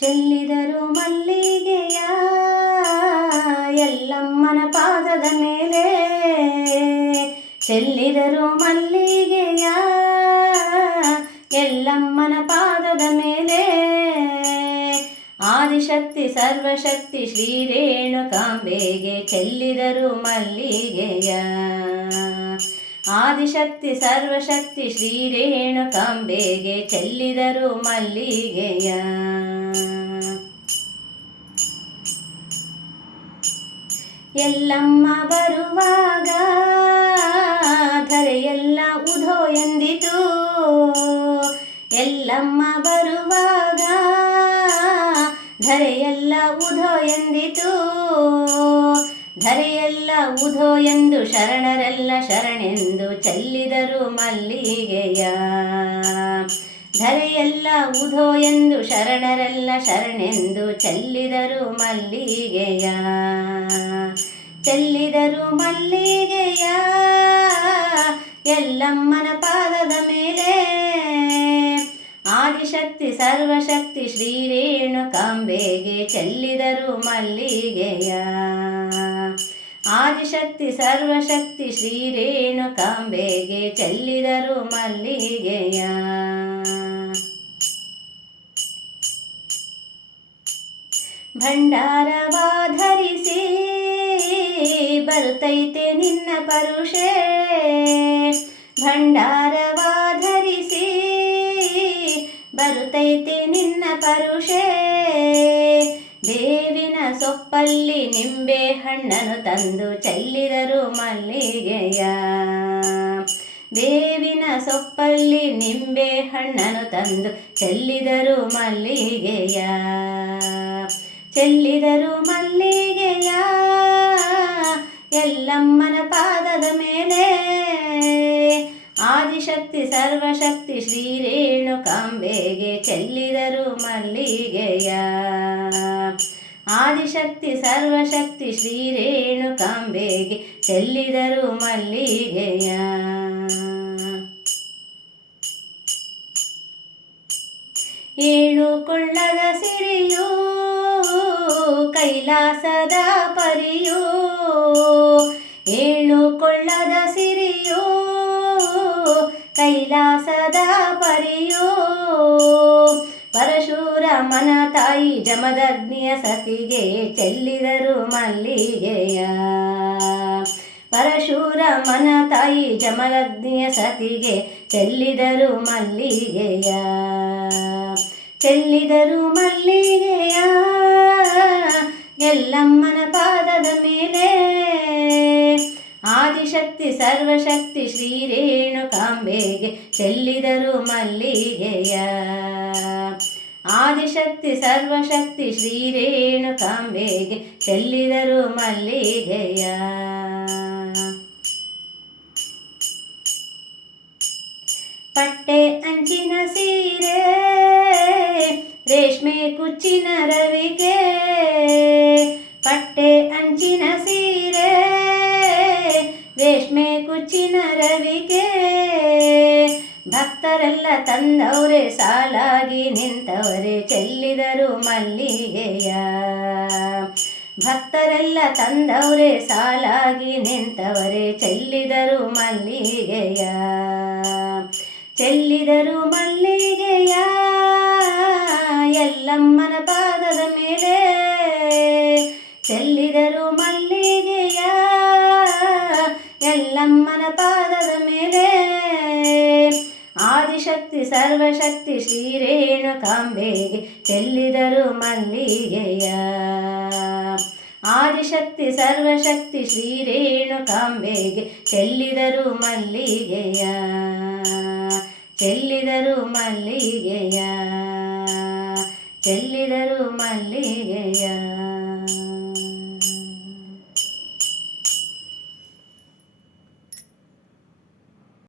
ಚೆಲ್ಲಿದರು ಮಲ್ಲಿಗೆಯ ಎಲ್ಲಮ್ಮನ ಪಾದದ ಮೇಲೆ, ಚೆಲ್ಲಿದರು ಮಲ್ಲಿಗೆಯ ಎಲ್ಲಮ್ಮನ ಪಾದದ ಮೇಲೆ. ಆದಿಶಕ್ತಿ ಸರ್ವಶಕ್ತಿ ಶ್ರೀ ರೇಣುಕಾಂಬೆಗೆ ಚೆಲ್ಲಿದರು ಮಲ್ಲಿಗೆಯ. ಆದಿಶಕ್ತಿ ಸರ್ವಶಕ್ತಿ ಶ್ರೀ ರೇಣುಕಾಂಬೆಗೆ ಚೆಲ್ಲಿದರು ಮಲ್ಲಿಗೆಯ. ಎಲ್ಲಮ್ಮ ಬರುವಾಗ ಧರೆಯೆಲ್ಲ ಉಧೋ ಎಂದಿತು. ಎಲ್ಲಮ್ಮ ಬರುವಾಗ ಧರೆಯೆಲ್ಲ ಉಧೋ ಎಂದಿತು. ಧರೆಯೆಲ್ಲ ಉಧೋ ಎಂದು ಶರಣರೆಲ್ಲ ಶರಣೆಂದು ಚೆಲ್ಲಿದರು ಮಲ್ಲಿಗೆಯ. ಧರೆಯೆಲ್ಲ ಉಧೋ ಎಂದು ಶರಣರೆಲ್ಲ ಶರಣೆಂದು ಚೆಲ್ಲಿದರು ಮಲ್ಲಿಗೆಯ. ಚೆಲ್ಲಿದರು ಮಲ್ಲಿಗೆಯ ಎಲ್ಲಮ್ಮನ ಪಾದದ ಮೇಲೆ. ಆದಿಶಕ್ತಿ ಸರ್ವಶಕ್ತಿ ಶ್ರೀ ರೇಣುಕಾಂಬೆಗೆ ಚೆಲ್ಲಿದರು ಮಲ್ಲಿಗೆಯ. ಆದಿಶಕ್ತಿ ಸರ್ವಶಕ್ತಿ ಶ್ರೀ ರೇಣುಕಾಂಬೆಗೆ ಚೆಲ್ಲಿದರು ಮಲ್ಲಿಗೆಯ. ಭಂಡಾರವಾಧರಿಸಿ ಬರುತ್ತೈತೆ ನಿನ್ನ ಪರುಷೆ. ಭಂಡಾರವಾಧರಿಸಿ ಬರುತ್ತೈತೆ ನಿನ್ನ ಪರುಷೆ. ಬೇವಿನ ಸೊಪ್ಪಲ್ಲಿ ನಿಂಬೆ ಹಣ್ಣನ್ನು ತಂದು ಚೆಲ್ಲಿದರು ಮಲ್ಲಿಗೆಯ. ಬೇವಿನ ಸೊಪ್ಪಲ್ಲಿ ನಿಂಬೆ ಹಣ್ಣನ್ನು ತಂದು ಚೆಲ್ಲಿದರು ಮಲ್ಲಿಗೆಯ. ಚೆಲ್ಲಿದರು ಮಲ್ಲಿಗೆಯ ಎಲ್ಲಮ್ಮನ ಪಾದದ ಮೇಲೆ. ಆದಿಶಕ್ತಿ ಸರ್ವಶಕ್ತಿ ಶ್ರೀ ರೇಣುಕಾಂಬೆಗೆ ಚೆಲ್ಲಿದರು ಮಲ್ಲಿಗೆಯ. ಆದಿಶಕ್ತಿ ಸರ್ವಶಕ್ತಿ ಶ್ರೀ ರೇಣುಕಾಂಬೆಗೆ ಚೆಲ್ಲಿದರು ಮಲ್ಲಿಗೆಯ. ಏಳು ಕೊಳ್ಳದ ಸಿರಿಯು ಕೈಲಾಸದ ಪರಿಯು. ಏಳು ಕೊಳ್ಳದ ಸಿರಿಯು ಕೈಲಾಸದ ಪರಿಯು. ಪರಶುರಾಮನ ತಾಯಿ ಜಮದಗ್ನಿಯ ಸತಿಗೆ ಚೆಲ್ಲಿದರು ಮಲ್ಲಿಗೆಯ. ಪರಶುರಾಮನ ತಾಯಿ ಜಮದಗ್ನಿಯ ಸತಿಗೆ ಚೆಲ್ಲಿದರು ಮಲ್ಲಿಗೆಯ. ಚೆಲ್ಲಿದರು ಮಲ್ಲಿಗೆಯ ಎಲ್ಲಮ್ಮನ ಪಾದದ ಮೇಲೆ. ಆದಿಶಕ್ತಿ ಸರ್ವಶಕ್ತಿ ಶ್ರೀ ರೇಣುಕಾಂಬೆಗೆ ಚೆಲ್ಲಿದರು ಮಲ್ಲಿಗೆಯ. ಆದಿಶಕ್ತಿ ಸರ್ವಶಕ್ತಿ ಶ್ರೀ ರೇಣುಕಾಂಬೆಗೆ ಚೆಲ್ಲಿದರು ಮಲ್ಲಿಗೆಯ. ಪಟ್ಟೆ ಅಂಚಿನ ಸೀರೆ ರೇಷ್ಮೆ ಕುಚ್ಚಿನ ರವಿಕೆ. ಪಟ್ಟೆ ಅಂಚಿನ ಸೀರೆ ರೇಷ್ಮೆ ಕುಚ್ಚಿನ ರವಿಕೆ. ಭಕ್ತರೆಲ್ಲ ತಂದವರೇ ಸಾಲಾಗಿ ನಿಂತವರೇ ಚೆಲ್ಲಿದರು ಮಲ್ಲಿಗೆಯ. ಭಕ್ತರೆಲ್ಲ ತಂದವರೇ ಸಾಲಾಗಿ ನಿಂತವರೇ ಚೆಲ್ಲಿದರು ಮಲ್ಲಿಗೆಯ. ಚೆಲ್ಲಿದರು ಮಲ್ಲಿಗೆಯ ಎಲ್ಲಮ್ಮನ ಪಾದದ ಮೇಲೆ. ಚೆಲ್ಲಿದರು ಮಲ್ಲಿಗೆಯ ಎಲ್ಲಮ್ಮನ ಪಾದದ ಮೇಲೆ. ಆದಿಶಕ್ತಿ ಸರ್ವಶಕ್ತಿ ಶ್ರೀ ರೇಣುಕಾಂಬೆಗೆ ಚೆಲ್ಲಿದರು ಮಲ್ಲಿಗೆಯ. ಆದಿಶಕ್ತಿ ಸರ್ವಶಕ್ತಿ ಶ್ರೀ ರೇಣುಕಾಂಬೆಗೆ ಚೆಲ್ಲಿದರು ಮಲ್ಲಿಗೆಯ. ಚೆಲ್ಲಿದರು ಮಲ್ಲಿಗೆಯ. ಚೆಲ್ಲಿದರು ಮಲ್ಲಿಗೆಯ.